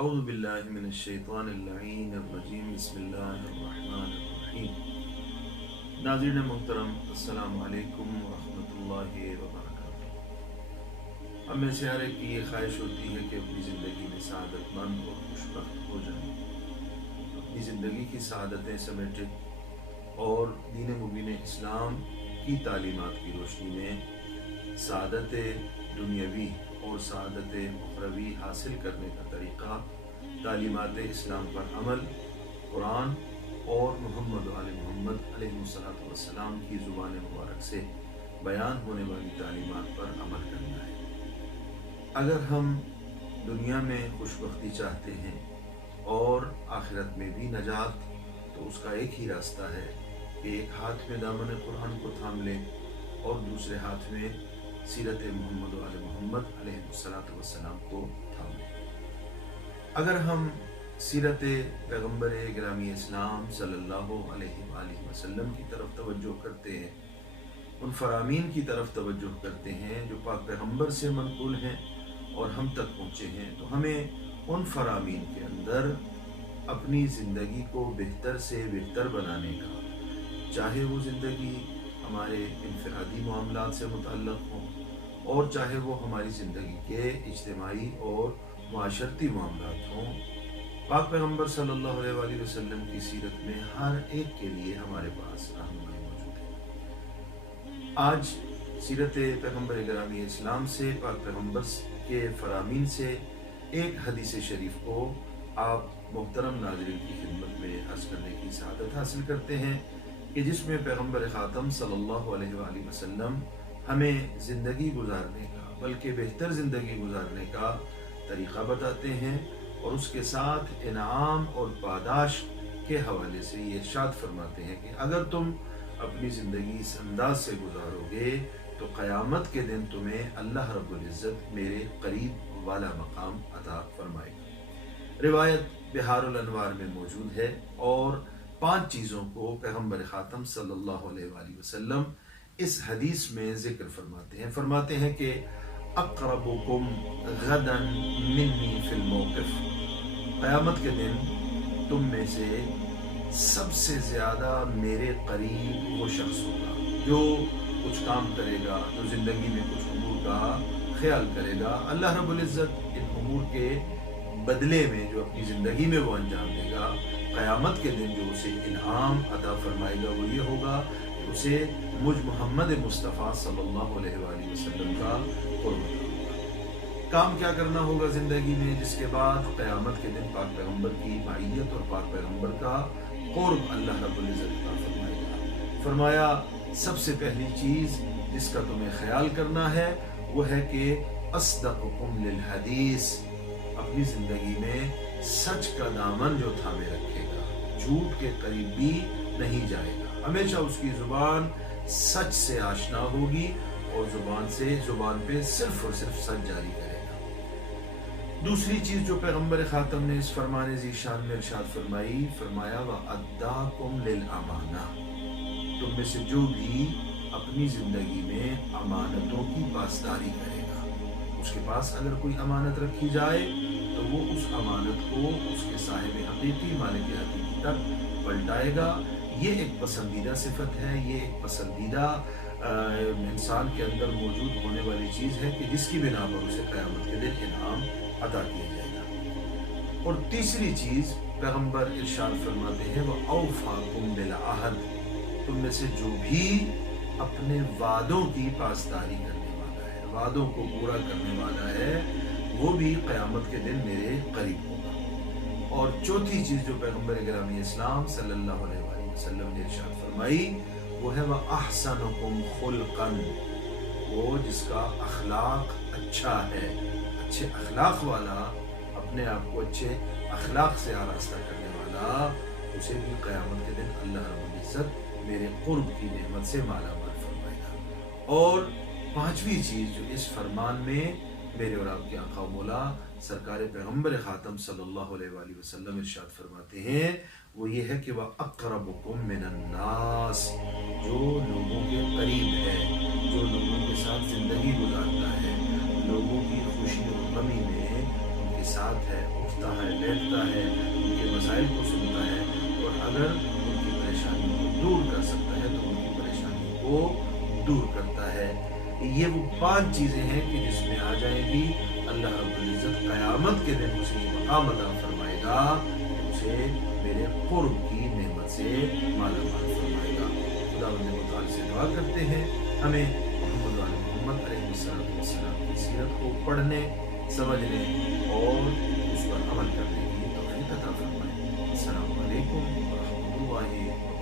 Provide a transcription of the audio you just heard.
اعوذ باللہ من الشیطان اللعین الرجیم بسم اللہ الرحمن الرحیم۔ ناظرین محترم، السلام علیکم ورحمۃ اللہ وبرکاتہ۔ ہم میں سے ہر ایک کی یہ خواہش ہوتی ہے کہ اپنی زندگی میں سعادت مند اور خوشبخت ہو جائے، اپنی زندگی کی سعادتیں سمیٹے اور دین مبین اسلام کی تعلیمات کی روشنی میں سعادت دنیاوی اور سعادت اخروی حاصل کرنے کا طریقہ تعلیمات اسلام پر عمل، قرآن اور محمد و آل محمد علیہ السلام کی زبان مبارک سے بیان ہونے والی تعلیمات پر عمل کرنا ہے۔ اگر ہم دنیا میں خوشبختی چاہتے ہیں اور آخرت میں بھی نجات، تو اس کا ایک ہی راستہ ہے کہ ایک ہاتھ میں دامن قرآن کو تھام لیں اور دوسرے ہاتھ میں سیرت محمد و آل محمد علیہ السلام کو تھام لیں۔ اگر ہم سیرت پیغمبر گرامی اسلام صلی اللہ علیہ وآلہ وسلم کی طرف توجہ کرتے ہیں، ان فرامین کی طرف توجہ کرتے ہیں جو پاک پیغمبر سے منقول ہیں اور ہم تک پہنچے ہیں، تو ہمیں ان فرامین کے اندر اپنی زندگی کو بہتر سے بہتر بنانے کا، چاہے وہ زندگی ہمارے انفرادی معاملات سے متعلق ہوں اور چاہے وہ ہماری زندگی کے اجتماعی اور معاشرتی معاملات ہوں، پاک پیغمبر صلی اللہ علیہ وآلہ وسلم کی سیرت میں ہر ایک کے لیے ہمارے پاس رہنمائی موجود ہے۔ آج سیرت پیغمبر گرامی اسلام سے، پاک پیغمبر کے فرامین سے ایک حدیث شریف کو آپ محترم ناظرین کی خدمت میں عرض کرنے کی سعادت حاصل کرتے ہیں کہ جس میں پیغمبر خاتم صلی اللہ علیہ وآلہ وسلم ہمیں زندگی گزارنے کا، بلکہ بہتر زندگی گزارنے کا طریقہ بتاتے ہیں، اور اس کے ساتھ انعام اور پاداش کے حوالے سے یہ ارشاد فرماتے ہیں کہ اگر تم اپنی زندگی اس انداز سے گزارو گے تو قیامت کے دن تمہیں اللہ رب العزت میرے قریب والا مقام عطا فرمائے گا۔ روایت بحار الانوار میں موجود ہے، اور 5 چیزوں کو پیغمبر خاتم صلی اللہ علیہ وآلہ وسلم اس حدیث میں ذکر فرماتے ہیں کہ اقربکم غدا منی فی الموقف، قیامت کے دن تم میں سے سب سے زیادہ میرے قریب وہ شخص ہوگا جو کچھ کام کرے گا، جو زندگی میں کچھ امور کا خیال کرے گا۔ اللہ رب العزت ان امور کے بدلے میں جو اپنی زندگی میں وہ انجام دے گا، قیامت کے دن جو اسے انعام عطا فرمائے گا وہ یہ ہوگا کہ اسے مجھ محمد مصطفیٰ صلی اللہ علیہ وآلہ وسلم کا قرب ہوگا۔ کام کیا کرنا ہوگا زندگی میں جس کے بعد قیامت کے دن پاک پیغمبر کی معیت اور پاک پیغمبر کا قرب اللہ رب العزت عطا فرمائے گا۔ فرمایا سب سے پہلی چیز جس کا تمہیں خیال کرنا ہے وہ ہے کہ اصدقکم للحدیث، اپنی زندگی میں سچ کا دامن جو تھامے رکھے گا، جھوٹ کے قریب بھی نہیں جائے گا، ہمیشہ اس کی زبان سچ سے آشنا ہوگی اور زبان پہ صرف اور صرف سچ جاری کرے گا۔ دوسری چیز جو پیغمبر خاتم نے اس فرمان ذی شان میں ارشاد فرمایا وَأَدَّاكُمْ لِلْأَمَانَةِ، تم میں سے جو بھی اپنی زندگی میں امانتوں کی پاسداری کرے گا، اس کے پاس اگر کوئی امانت رکھی جائے تو وہ اس امانت کو اس کے صاحب حقیقی، مالک حقیقی تک پلٹائے گا۔ یہ ایک پسندیدہ صفت ہے، یہ ایک پسندیدہ انسان کے اندر موجود ہونے والی چیز ہے کہ جس کی بنا پر اسے قیامت کے دن انعام عطا کیا جائے گا۔ اور تیسری چیز پیغمبر ارشاد فرماتے ہیں وَأَوْفَاكُمْ بِالْعَهْدِ، تم میں سے جو بھی اپنے وعدوں کی پاسداری کرنے والا ہے، وعدوں کو پورا کرنے والا ہے، وہ بھی قیامت کے دن میرے قریب ہوگا۔ اور چوتھی چیز جو پیغمبر گرامی اسلام صلی اللہ علیہ وآلہ وسلم نے ارشاد فرمائی وہ ہے وَأَحْسَنُكُمْ خُلْقًا، وہ جس کا اخلاق اچھا ہے، اچھے اخلاق والا، اپنے آپ کو اچھے اخلاق سے آراستہ کرنے والا، اسے بھی قیامت کے دن اللہ رب العزت میرے قرب کی نعمت سے مالا مال فرمائے گا۔ اور 5ویں چیز جو اس فرمان میں میرے اور آپ کے آقا و مولا سرکار پیغمبر خاتم صلی اللہ علیہ وآلہ وسلم ارشاد فرماتے ہیں وہ یہ ہے کہ وَأَقْرَبُكُم مِّنَ النَّاسِ، جو لوگوں کے قریب ہے، جو لوگوں کے ساتھ زندگی گزارتا ہے، لوگوں کی خوشی اور غمی میں ان کے ساتھ ہے، اٹھتا ہے ہے، بیٹھتا ہے، ان کے مسائل کو سنتا ہے، اور اگر ان کی پریشانی کو دور کر سکتا ہے تو ان کی پریشانی کو دور کرتا ہے۔ یہ وہ 5 چیزیں ہیں کہ جس میں آ جائیں گی، اللہ رب العزت قیامت کے دن اسے یہ مقام عطا فرمائے گا کہ اسے میرے قرب کی نعمت سے مالا مال فرمائے گا۔ خداوند متعال سے دعا کرتے ہیں ہمیں محمد وآل محمد علیہ السلام کی سیرت کو پڑھنے، سمجھنے اور اس پر عمل کرنے کی توفیق عطا فرمائے۔ السلام علیکم ورحمۃ اللہ